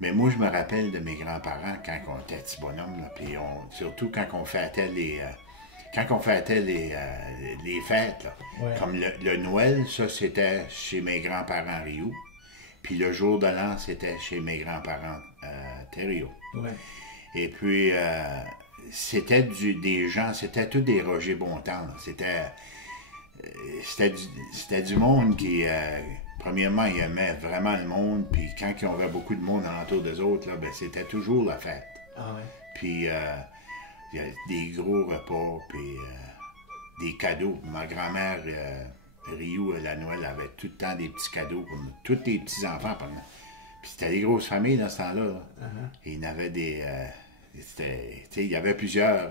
Mais moi, je me rappelle de mes grands-parents quand on était petit bonhomme, là, puis surtout quand on fêtait les fêtes, là. Ouais. Comme le Noël, ça c'était chez mes grands-parents Rio, puis le jour de l'an, c'était chez mes grands-parents Thériault. Ouais. Et puis, c'était des gens, c'était tous des Roger Bontemps, là. C'était du monde qui, premièrement, ils aimaient vraiment le monde, puis quand il y avait beaucoup de monde alentour des autres, là, ben, c'était toujours la fête. Ah ouais. Puis, il y a des gros repas, puis des cadeaux. Ma grand-mère, Rio, la Noël, avait tout le temps des petits cadeaux pour tous les petits-enfants. Puis c'était des grosses familles dans ce temps-là. Là. Et il y en avait des... il y avait plusieurs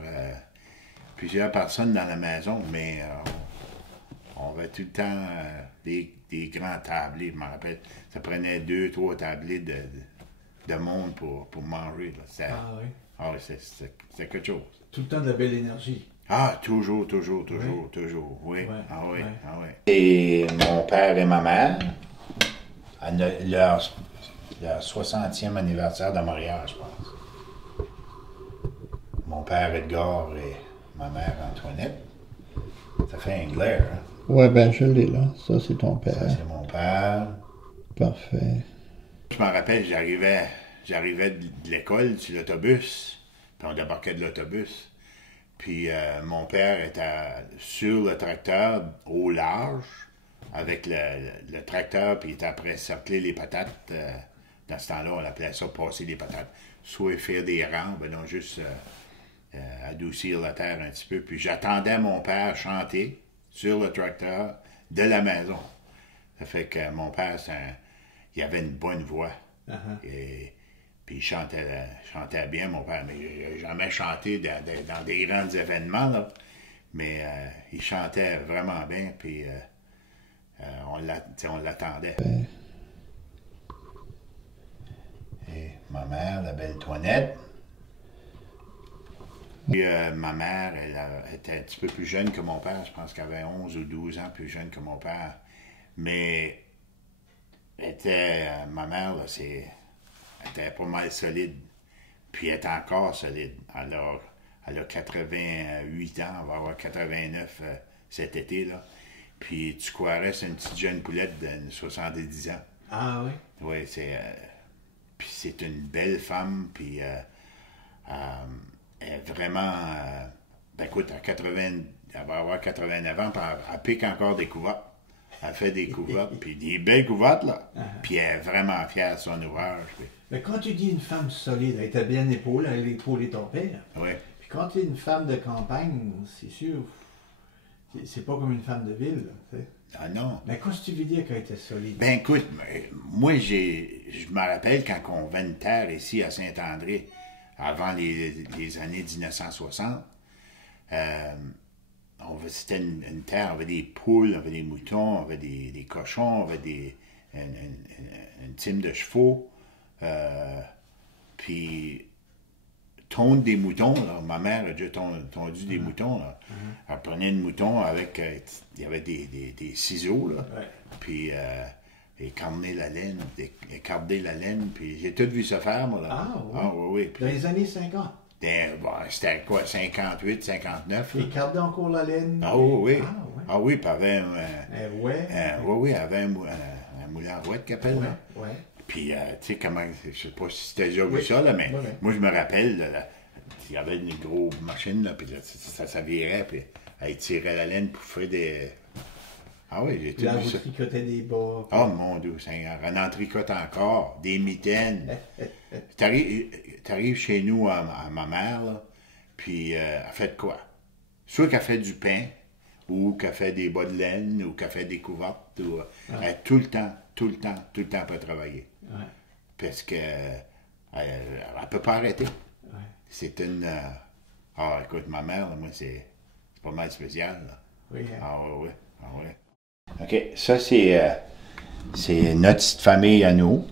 personnes dans la maison, mais on avait tout le temps des grands tablés. Je me rappelle, ça prenait 2, 3 tablés de monde pour manger. Là. Ah oui. Ah oui, c'est quelque chose. Tout le temps de la belle énergie. Ah, toujours. Oui. Ouais, Ah oui, ouais. ah oui. Et mon père et ma mère, à leur 60e anniversaire de mariage, je pense. Mon père Edgar et ma mère Antoinette. Ça fait un glaire, hein? Ouais, ben je l'ai là. Ça, c'est ton père. Ça, c'est mon père. Parfait. Je me rappelle, j'arrivais de l'école sur l'autobus, puis on débarquait de l'autobus. Puis mon père était sur le tracteur au large, avec le tracteur, puis il était après cercler les patates. Dans ce temps-là, on appelait ça passer les patates. Soit faire des rangs, ben non, juste adoucir la terre un petit peu. Puis j'attendais mon père chanter sur le tracteur de la maison. Ça fait que mon père, il avait une bonne voix. Et puis il chantait bien, mon père, mais il n'a jamais chanté dans des grands événements, là. Mais il chantait vraiment bien, puis on l'attendait. Et ma mère, la belle Toinette. Puis ma mère, elle était un petit peu plus jeune que mon père, je pense qu'elle avait 11 ou 12 ans plus jeune que mon père. Mais ma mère, là, elle était pas mal solide. Puis elle est encore solide. Elle a 88 ans, elle va avoir 89 cet été, là. Puis tu croirais, c'est une petite jeune poulette de 70 ans. Ah oui? Oui, puis c'est une belle femme, puis elle est vraiment... ben écoute, elle va avoir 89 ans, puis elle pique encore des couvertes. Elle fait des couvertes, puis des belles couvertes, là. Puis elle est vraiment fière de son ouvrage. Puis... Mais quand tu dis une femme solide, elle était bien épaulée, elle a épaulé ton père. Oui. Puis quand tu es une femme de campagne, c'est sûr, c'est pas comme une femme de ville, là, tu sais. Ah non. Mais qu'est-ce que tu veux dire qu'elle était solide? Ben écoute, moi, je me rappelle quand on vend une terre ici à Saint-André, avant les années 1960, c'était une terre, on avait des poules, on avait des moutons, on avait des cochons, on avait une team de chevaux, puis tondre des moutons, là. Ma mère a déjà tondu des moutons, là. Elle prenait un mouton avec, il y avait des ciseaux, là, puis écarner la laine, puis j'ai tout vu ça faire, moi, là. Ah oui? Ah oui. Dans les années 50? C'était quoi, 58, 59, là? Il gardait encore la laine? Ah oui. Ah oui? Ah oui, puis elle avait Oui, elle avait un moulin à rouette qu'elle appelle, là. Ouais. Puis, tu sais, comment, je sais pas si tu as déjà vu ça, là, mais moi, je me rappelle, là, il y avait une grosse machine, là, puis là, ça virait, puis elle tirait la laine pour faire des... Ah oui, j'ai tout Là, vu vous ça. tricotez des bas. Oh mon Dieu, Seigneur, on en tricote encore, des mitaines. T'arrives chez nous à ma mère, là, puis elle fait de quoi? Soit qu'elle fait du pain, ou qu'elle fait des bas de laine, ou qu'elle fait des couvertes, ou, elle, tout le temps peut travailler. Ouais. Parce que elle peut pas arrêter. Ouais. C'est une... Ah, écoute, ma mère, là, moi, c'est pas mal spécial, là. Oui, hein. Ah oui. OK, ça, c'est notre petite famille à nous.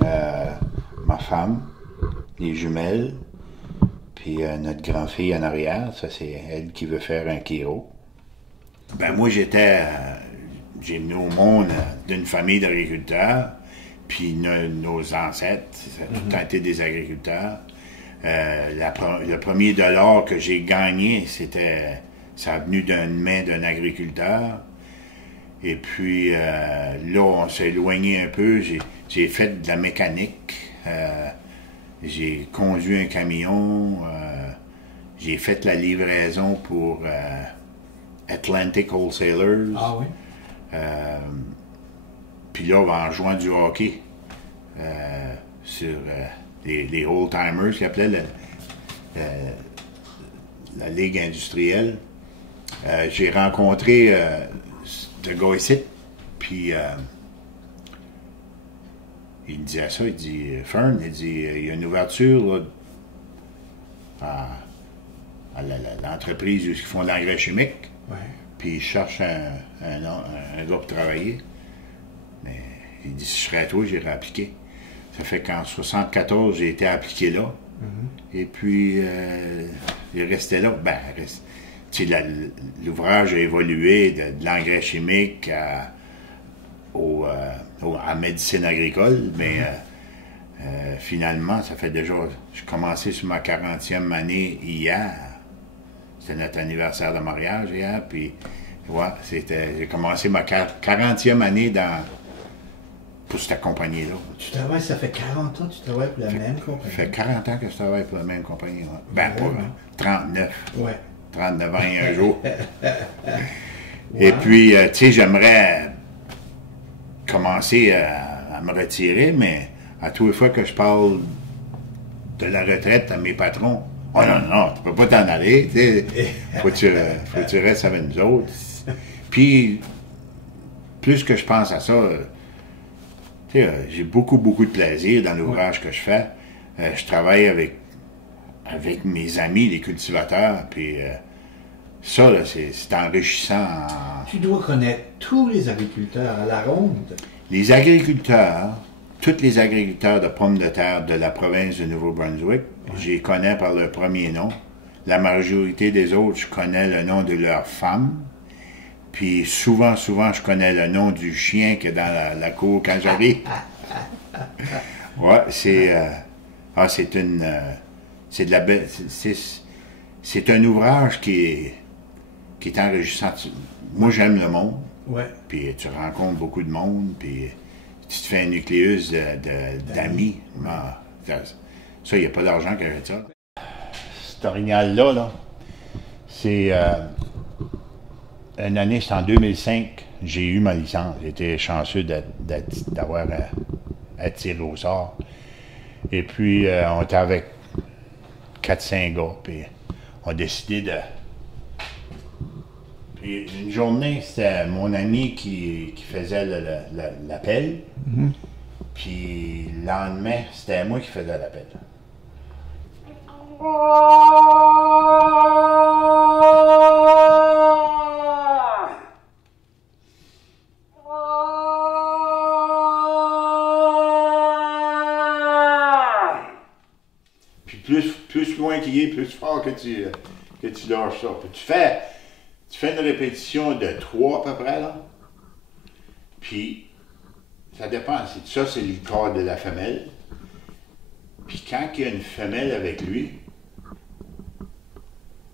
Ma femme, les jumelles, puis notre grand-fille en arrière. Ça, c'est elle qui veut faire un chiro. Ben moi, j'ai venu au monde d'une famille d'agriculteurs. puis nos ancêtres, ça a tout le temps été des agriculteurs. Le premier dollar que j'ai gagné, ça a venu d'une main d'un agriculteur. Et puis là, on s'est éloigné un peu. J'ai fait de la mécanique. J'ai conduit un camion. J'ai fait la livraison pour Atlantic Wholesalers. Ah oui? Puis là, en jouant du hockey sur les old-timers, qu'ils appelaient la Ligue industrielle, j'ai rencontré ce gars ici, puis il me disait ça, il dit, Fern, il dit, il y a une ouverture là, à l'entreprise où ils font de l'engrais chimique, Ouais. puis ils cherchent un gars pour travailler. Mais il dit, si je serais à toi, j'irais appliquer. Ça fait qu'en 1974, j'ai été appliqué là. Et puis, il restait là. Ben, l'ouvrage a évolué de l'engrais chimique à médecine agricole, mais finalement, ça fait déjà... J'ai commencé sur ma 40e année hier. C'était notre anniversaire de mariage hier, puis ouais, j'ai commencé ma 40e année pour cette compagnie-là. Tu travailles, ça fait 40 ans que tu travailles pour la même compagnie. Ça fait 40 ans que je travaille pour la même compagnie. Ouais. Ben, pas 39. Ouais. 39 ans et un jour. Et puis, tu sais, j'aimerais commencer à me retirer, mais à toutes les fois que je parle de la retraite à mes patrons, oh non, tu peux pas t'en aller, tu sais, faut que tu restes avec nous autres. Puis, plus que je pense à ça, tu sais, j'ai beaucoup de plaisir dans l'ouvrage que je fais. Je travaille avec mes amis, les cultivateurs, puis ça, là, c'est enrichissant. Tu dois connaître tous les agriculteurs à la ronde. Les agriculteurs, tous les agriculteurs de pommes de terre de la province du Nouveau-Brunswick, je les connais par leur premier nom. La majorité des autres, je connais le nom de leur femme. Puis souvent, je connais le nom du chien qui est dans la cour quand j'arrive. Ouais, c'est un ouvrage qui est enrichissant. Moi, j'aime le monde. Ouais. Puis tu rencontres beaucoup de monde, puis tu te fais un nucléus d'amis. Ça, il n'y a pas d'argent qui arrête ça. Cet orignal-là, là, c'est... une année, c'est en 2005, j'ai eu ma licence. J'étais chanceux d'avoir attiré au sort. Et puis, on était avec 4-5 gars, puis on a décidé de... Puis une journée, c'était mon ami qui faisait l'appel. Puis le lendemain, c'était moi qui faisais l'appel. Puis plus loin qu'il est, plus fort que tu lâches ça. Puis tu fais une répétition de 3 à peu près, là. Puis, ça dépend. Ça, c'est le corps de la femelle. Puis quand il y a une femelle avec lui,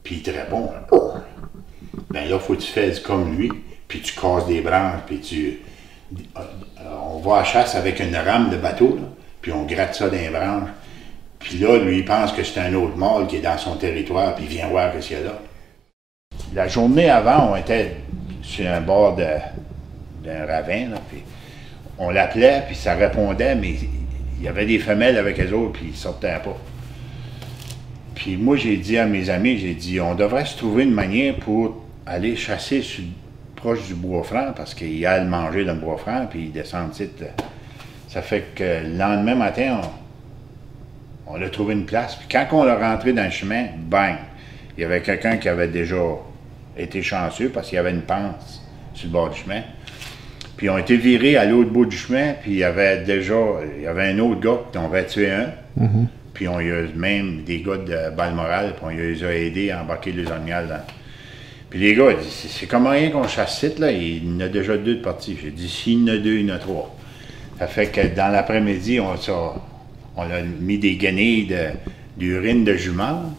puis il te répond, oh! Ben là, il faut que tu fasses comme lui, puis tu casses des branches, puis on va à la chasse avec une rame de bateau, là, puis on gratte ça dans les branches. Puis là, lui, il pense que c'est un autre mâle qui est dans son territoire, puis il vient voir ce qu'il y a là. La journée avant, on était sur un bord d'un ravin, là, puis on l'appelait, puis ça répondait, mais il y avait des femelles avec eux autres, puis ils ne sortaient pas. Puis moi, j'ai dit à mes amis, j'ai dit, on devrait se trouver une manière pour aller chasser proche du bois franc, parce qu'il y a à le manger dans le bois franc, puis il descend ici. Ça fait que le lendemain matin, on a trouvé une place. Puis quand on l'a rentré dans le chemin, bang! Il y avait quelqu'un qui avait déjà été chanceux parce qu'il y avait une panse sur le bord du chemin. Puis on a été virés à l'autre bout du chemin, puis il y avait un autre gars qui en avait tué un. Puis on y a même des gars de Balmoral, puis on les a aidés à embarquer les animaux là. Puis les gars, ils disent, c'est comme rien qu'on chasse site, là, il y en a déjà 2 de partis. J'ai dit, s'il y en a 2, il y en a 3. Ça fait que dans l'après-midi, on a mis des guenilles d'urine de jument.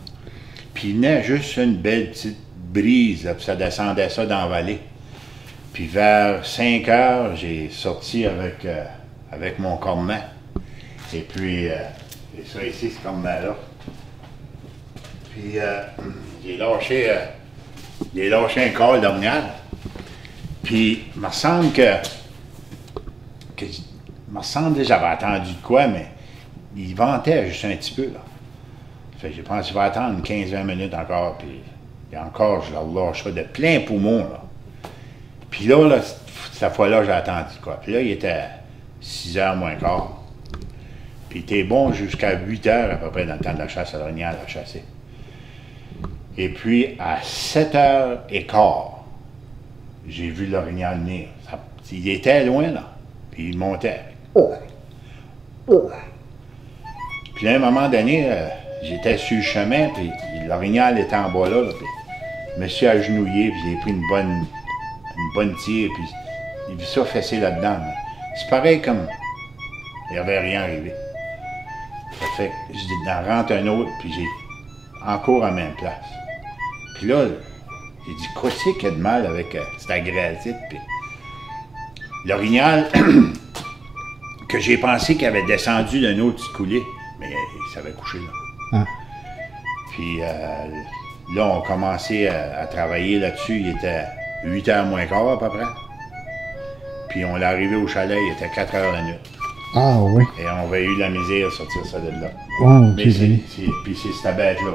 Puis il venait juste une belle petite brise, là, puis ça descendait ça dans la vallée. Puis vers 5 heures, j'ai sorti avec mon cornement. Et puis, et ça ici, ce cornement-là. Puis j'ai lâché un col d'orignal. Puis il me semble que j'avais attendu de quoi, mais il ventait juste un petit peu, là. Fait que j'ai pensé, je vais attendre une 15-20 minutes encore, puis encore, je le lâcherai de plein poumon, là. Puis là, cette fois-là, j'ai attendu de quoi. Puis là, il était 6h moins quart. Puis il était bon jusqu'à 8h à peu près dans le temps de la chasse à l'orignal à chasser. Et puis, à 7h15, j'ai vu l'orignal venir. Il était loin, là. Puis il montait. Puis à un moment donné, j'étais sur le chemin, puis l'orignal était en bas là, puis je me suis agenouillé, puis j'ai pris une bonne tire, puis il vit ça fessé là-dedans. Là. C'est pareil comme il n'y avait rien arrivé. Ça fait que je dis, d'en rentre un autre, puis j'ai encore à même place. Puis là, j'ai dit, quoi c'est qu'il y a de mal avec cette agressite? Puis l'orignal, que j'ai pensé qu'il avait descendu d'un autre petit coulée, mais il s'avait couché là. Ah. Puis là, on commençait à travailler là-dessus. Il était 8h moins quart à peu près. Puis on est arrivé au chalet, il était 4h la nuit. Ah oui. Et on avait eu de la misère à sortir ça de là. Oh, Mais ok. puis c'est cette bête-là.